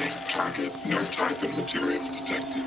Scanning target. No type and material detected.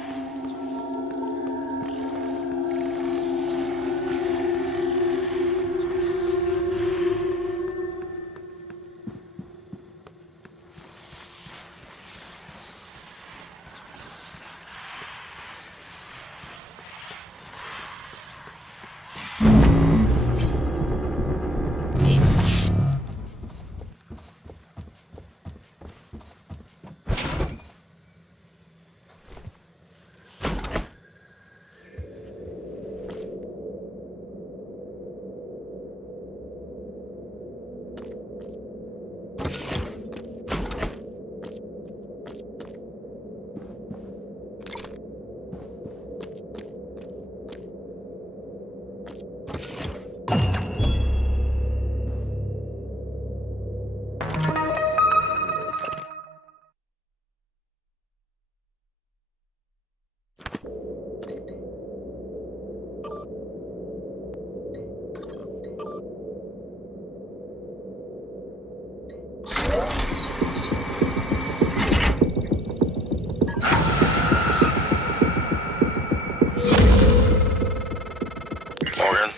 Morgan,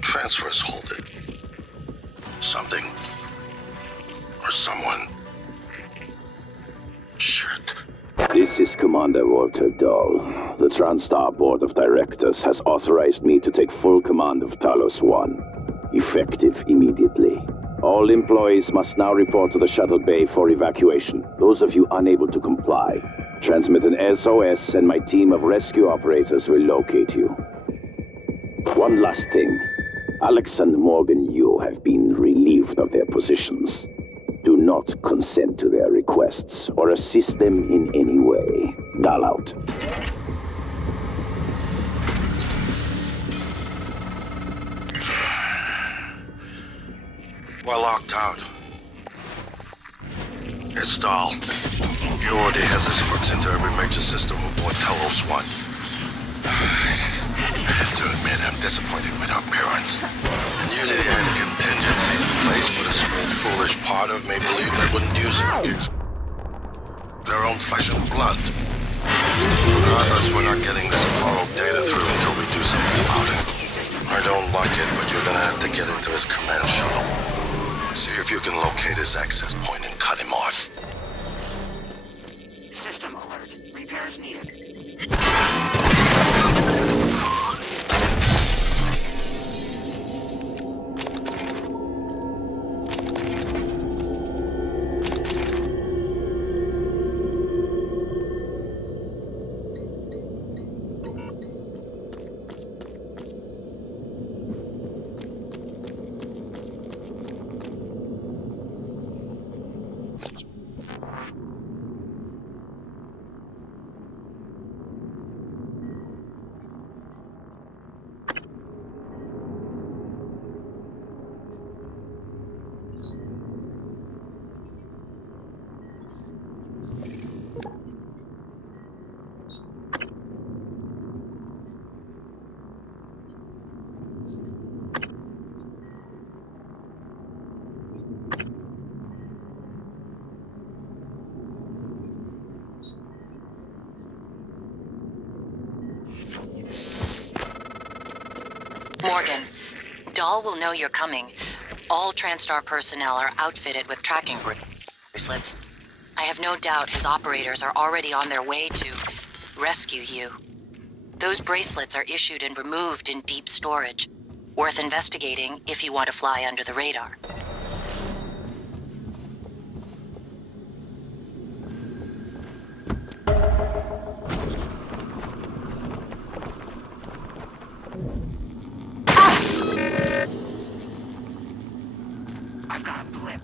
transfers halted. Something or someone. Shit. This is Commander Walter Dahl. The TranStar Board of Directors has authorized me to take full command of Talos 1, effective immediately. All employees must now report to the shuttle bay for evacuation. Those of you unable to comply, transmit an SOS and my team of rescue operators will locate you. One last thing. Alex and Morgan Yu have been relieved of their positions. Do not consent to their requests or assist them in any way. Dahl out. We're locked out. It's Dahl. Yu already has his hooks into every major system aboard Talos 1. I have to admit, I'm disappointed with our parents. I knew they had a contingency in place, but a small, foolish part of me believed they wouldn't use it. Their own flesh and blood. Regardless, we're not getting this borrowed data through until we do something about it. I don't like it, but you're gonna have to get into his command shuttle. See if you can locate his access point and cut him off. System alert. Repairs needed. Morgan, Dahl will know you're coming. All TranStar personnel are outfitted with tracking bracelets. I have no doubt his operators are already on their way to rescue you. Those bracelets are issued and removed in deep storage. Worth investigating if you want to fly under the radar. I've got a blip.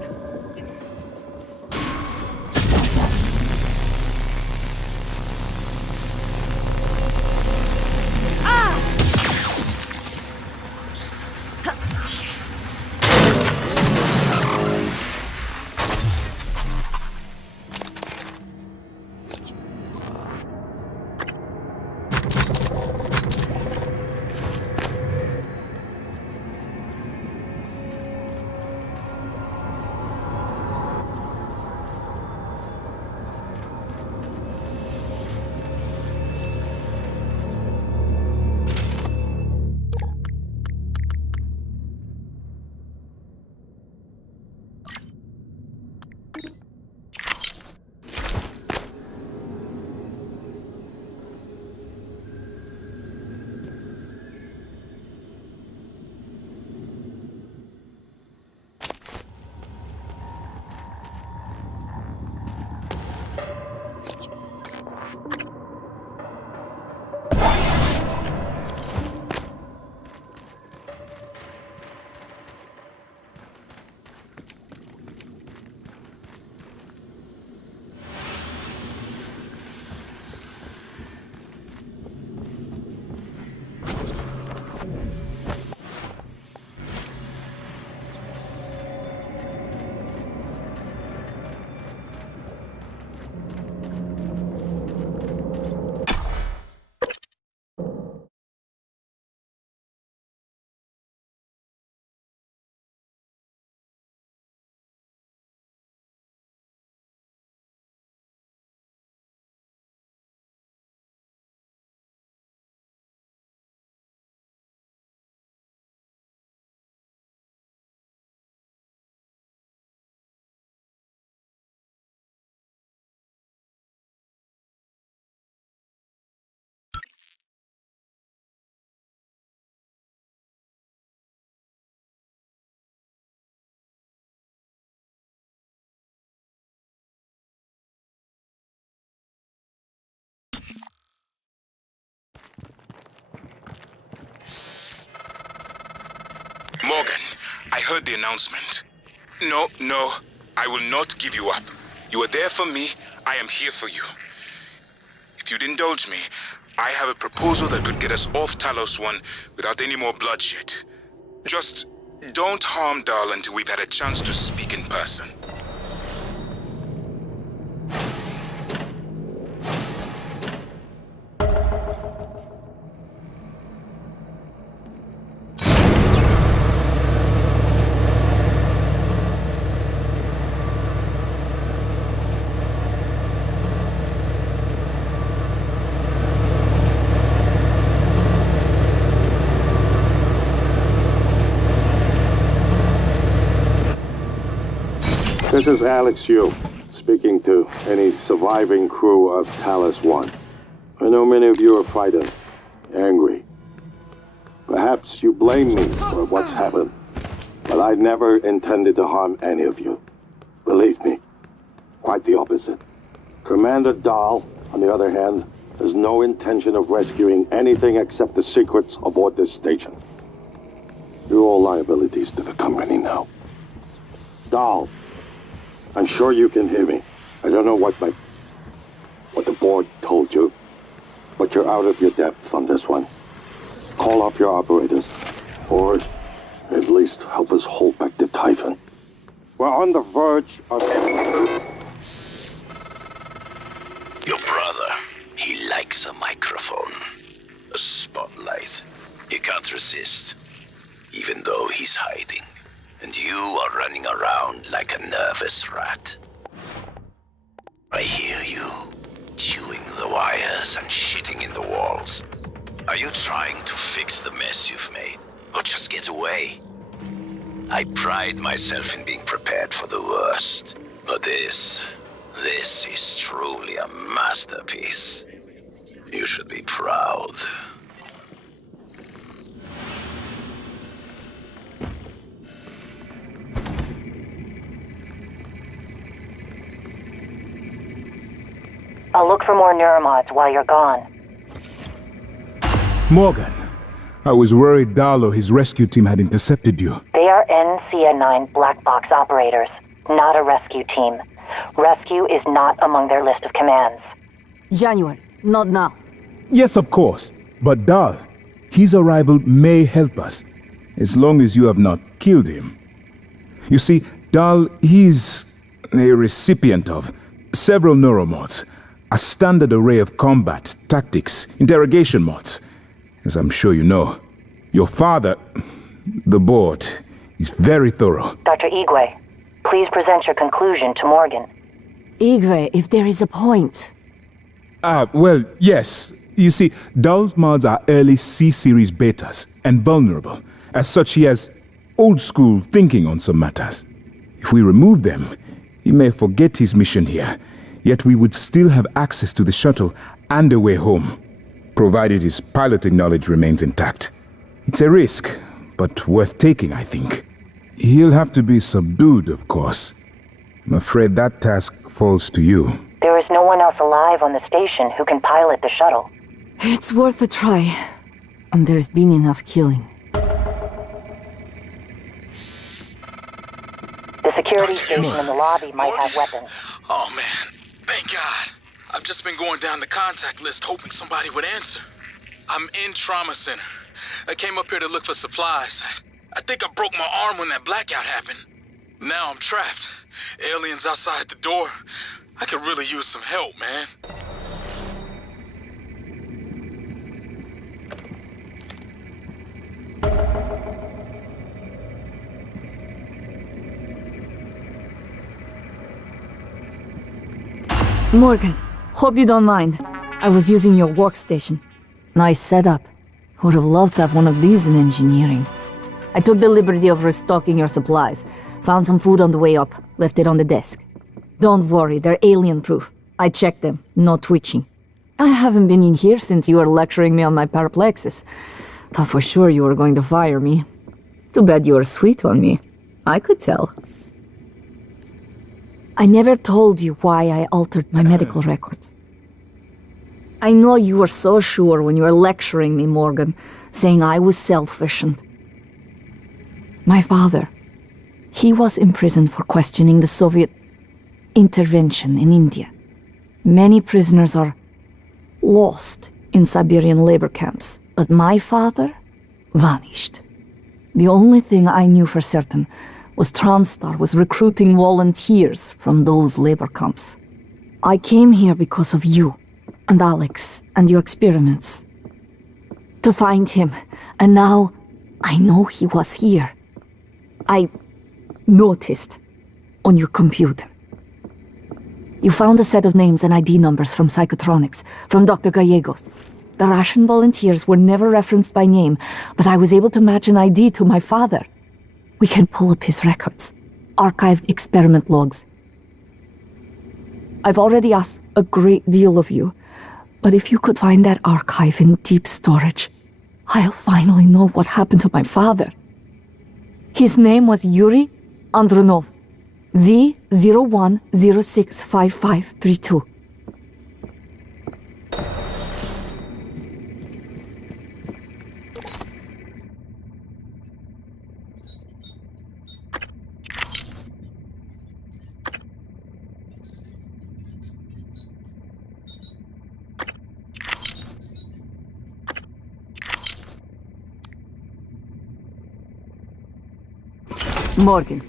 heard the announcement. No, I will not give you up. You are there for me, I am here for you. If you'd indulge me, I have a proposal that could get us off Talos 1 without any more bloodshed. Just don't harm Dahl until we've had a chance to speak in person. This is Alex Yu, speaking to any surviving crew of Talos 1. I know many of you are frightened, angry. Perhaps you blame me for what's happened, but I never intended to harm any of you. Believe me, quite the opposite. Commander Dahl, on the other hand, has no intention of rescuing anything except the secrets aboard this station. You're all liabilities to the company now. Dahl, I'm sure you can hear me. I don't know what the board told you, but you're out of your depth on this one. Call off your operators, or at least help us hold back the Typhon. We're on the verge of... Your brother, he likes a microphone. A spotlight. He can't resist, even though he's hiding. And you are running around like a nervous rat. I hear you, chewing the wires and shitting in the walls. Are you trying to fix the mess you've made, or just get away? I pride myself in being prepared for the worst, but this is truly a masterpiece. You should be proud. I'll look for more neuromods while you're gone. Morgan, I was worried Dahl or his rescue team had intercepted you. They are NCA-9 black box operators, not a rescue team. Rescue is not among their list of commands. January, not now. Yes, of course. But Dahl, his arrival may help us, as long as you have not killed him. You see, Dahl is a recipient of several neuromods. A standard array of combat, tactics, interrogation mods. As I'm sure you know, your father, the board, is very thorough. Dr. Igwe, please present your conclusion to Morgan. Igwe, if there is a point. Well, yes. You see, Dahl's mods are early C-series betas and vulnerable. As such, he has old-school thinking on some matters. If we remove them, he may forget his mission here. Yet we would still have access to the shuttle and a way home, provided his piloting knowledge remains intact. It's a risk, but worth taking, I think. He'll have to be subdued, of course. I'm afraid that task falls to you. There is no one else alive on the station who can pilot the shuttle. It's worth a try. And there's been enough killing. The security station in the lobby might have weapons. Oh man, thank God. I've just been going down the contact list hoping somebody would answer. I'm in Trauma Center. I came up here to look for supplies. I think I broke my arm when that blackout happened. Now I'm trapped. Aliens outside the door. I could really use some help, man. Morgan, hope you don't mind. I was using your workstation. Nice setup. Would have loved to have one of these in engineering. I took the liberty of restocking your supplies. Found some food on the way up, left it on the desk. Don't worry, they're alien-proof. I checked them, no twitching. I haven't been in here since you were lecturing me on my paraplexis. Thought for sure you were going to fire me. Too bad you were sweet on me. I could tell. I never told you why I altered my medical records. I know you were so sure when you were lecturing me, Morgan, saying I was selfish and... My father, He was imprisoned for questioning the Soviet intervention in India. Many prisoners are lost in Siberian labor camps, but my father vanished. The only thing I knew for certain was TranStar was recruiting volunteers from those labor camps. I came here because of you and Alex and your experiments. To find him, and now I know he was here. I noticed on your computer. You found a set of names and ID numbers from Psychotronics, from Dr. Gallegos. The Russian volunteers were never referenced by name, but I was able to match an ID to my father. We can pull up his records, archived experiment logs. I've already asked a great deal of you, but if you could find that archive in deep storage, I'll finally know what happened to my father. His name was Yuri Andronov, V01065532. Morgan.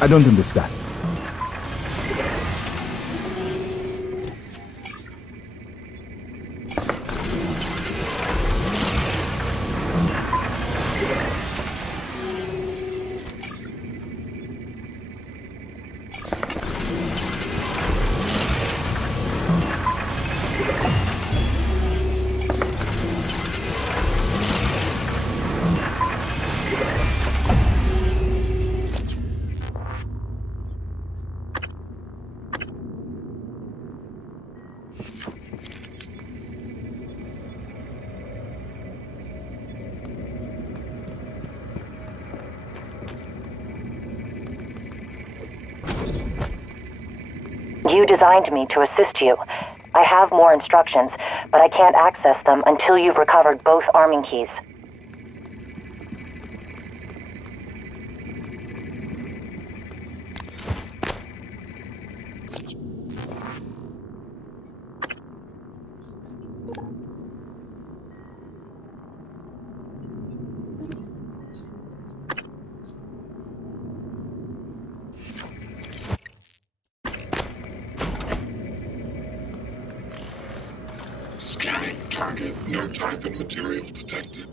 I don't understand. You designed me to assist you. I have more instructions, but I can't access them until you've recovered both arming keys. Scanning target. No Typhon material detected.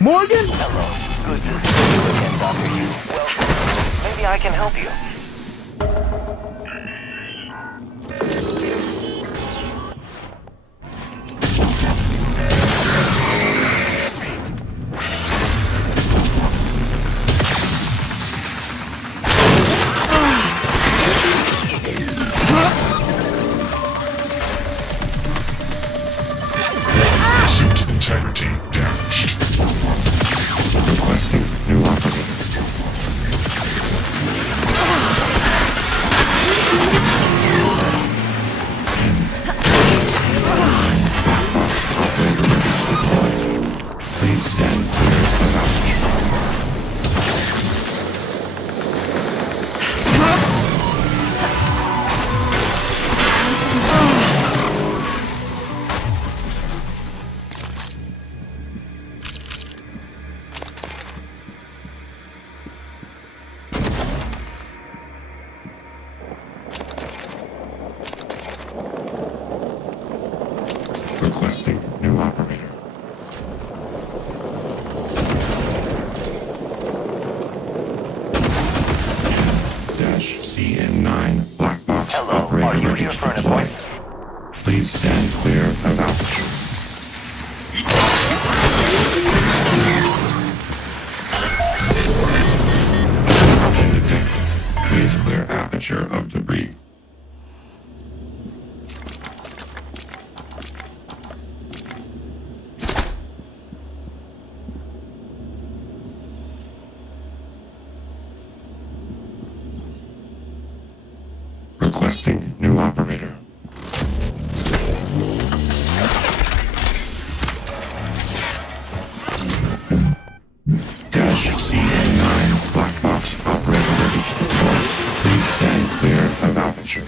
Morgan? Hello. Good to see you again, Dr. Yu. Well, maybe I can help you. Requesting new operator. Dash CN9 black box Hello, operator. are you ready here to for an deploy. appointment? Please stand clear of aperture. Destruction detected. Please clear aperture of debris. Requesting new operator. Dash CN9 black box operator ready to deploy. Please stand clear of aperture.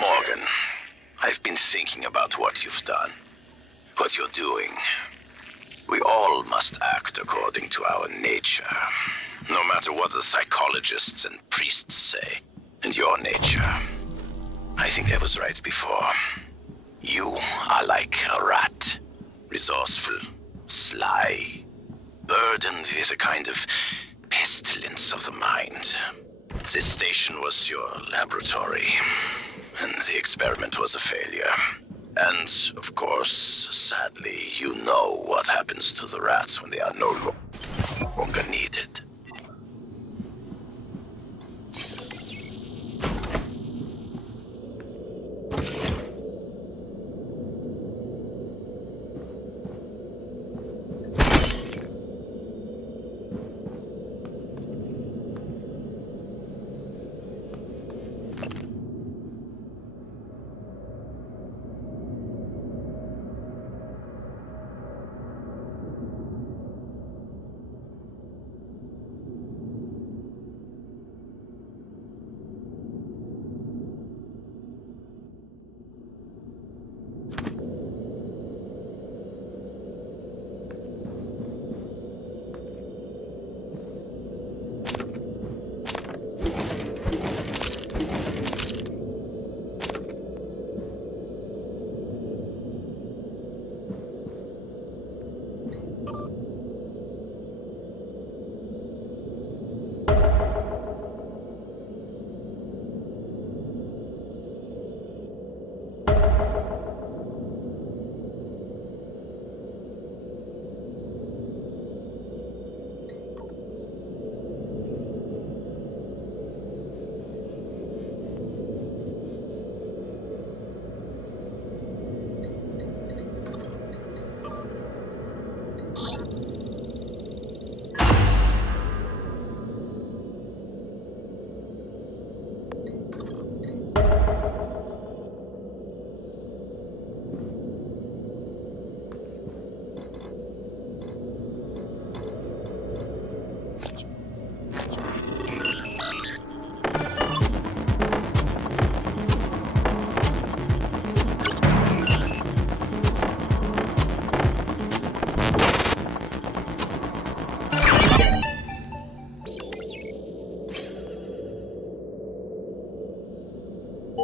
Morgan, I've been thinking about what you've done, what you're doing. We all must act according to our nature, no matter what the psychologists and priests say. And your nature. I think I was right before. You are like a rat. Resourceful, sly, burdened with a kind of pestilence of the mind. This station was your laboratory, and the experiment was a failure. And, of course, sadly, you know what happens to the rats when they are no longer needed.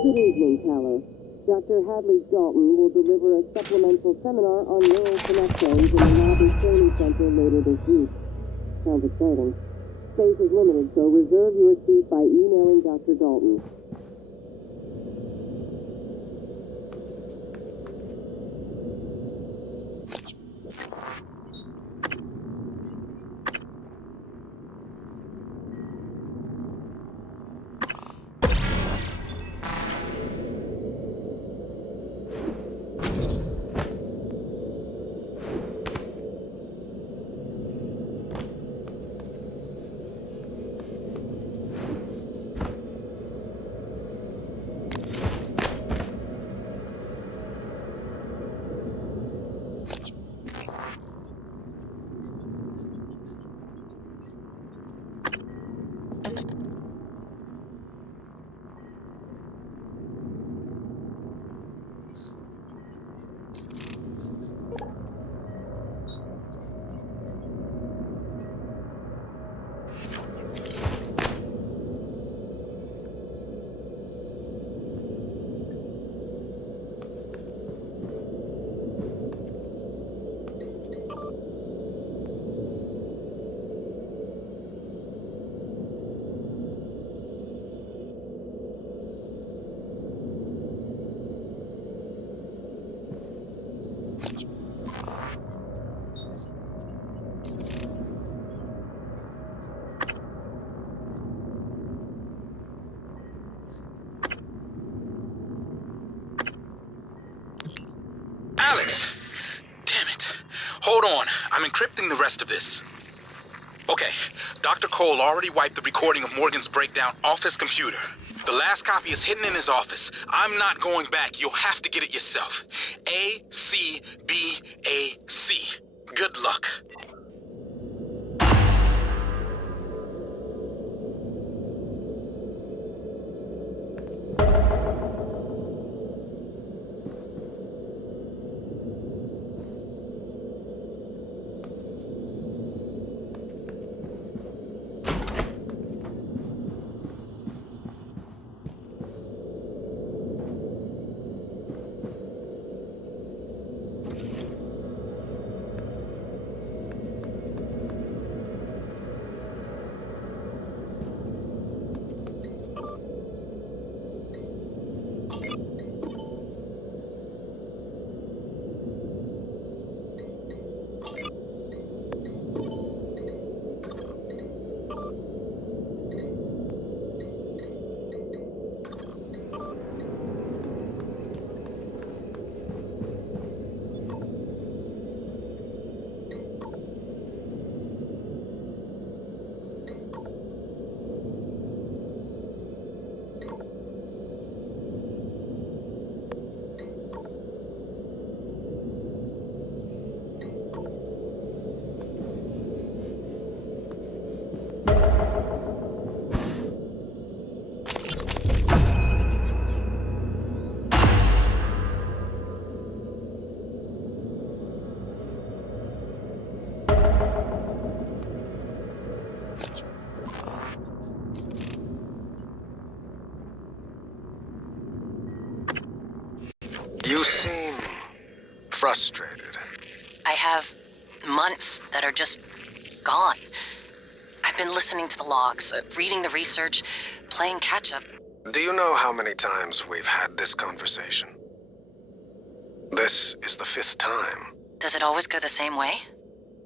Good evening, Talos. Dr. Hadley Dalton will deliver a supplemental seminar on neural connectomes in the Lobby Training Center later this week. Sounds exciting. Space is limited, so reserve your seat by emailing Dr. Dalton. Alex! Damn it. Hold on. I'm encrypting the rest of this. Okay, Dr. Cole already wiped the recording of Morgan's breakdown off his computer. The last copy is hidden in his office. I'm not going back. You'll have to get it yourself. ACBAC. Good luck. You seem frustrated. I have months that are just gone. I've been listening to the logs, reading the research, playing catch-up. Do you know how many times we've had this conversation? This is the 5th time. Does it always go the same way?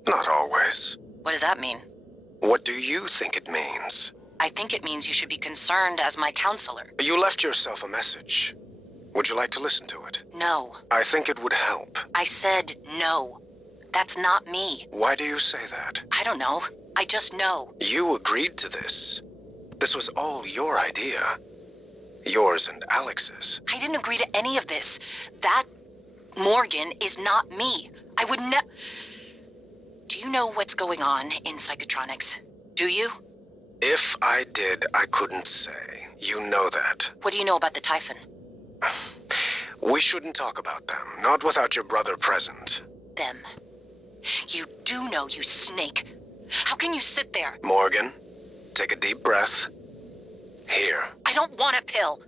Not always. What does that mean? What do you think it means? I think it means you should be concerned as my counselor. You left yourself a message. Would you like to listen to it? No. I think it would help. I said no. That's not me. Why do you say that? I don't know. I just know. You agreed to this. This was all your idea. Yours and Alex's. I didn't agree to any of this. That Morgan is not me. I would never... Do you know what's going on in Psychotronics? Do you? If I did, I couldn't say. You know that. What do you know about the Typhon? We shouldn't talk about them, not without your brother present. Them. You do know, you snake. How can you sit there? Morgan, take a deep breath. Here. I don't want a pill.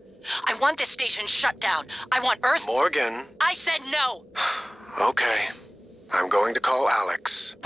I want this station shut down. I want Earth. Morgan. I said no! Okay. I'm going to call Alex.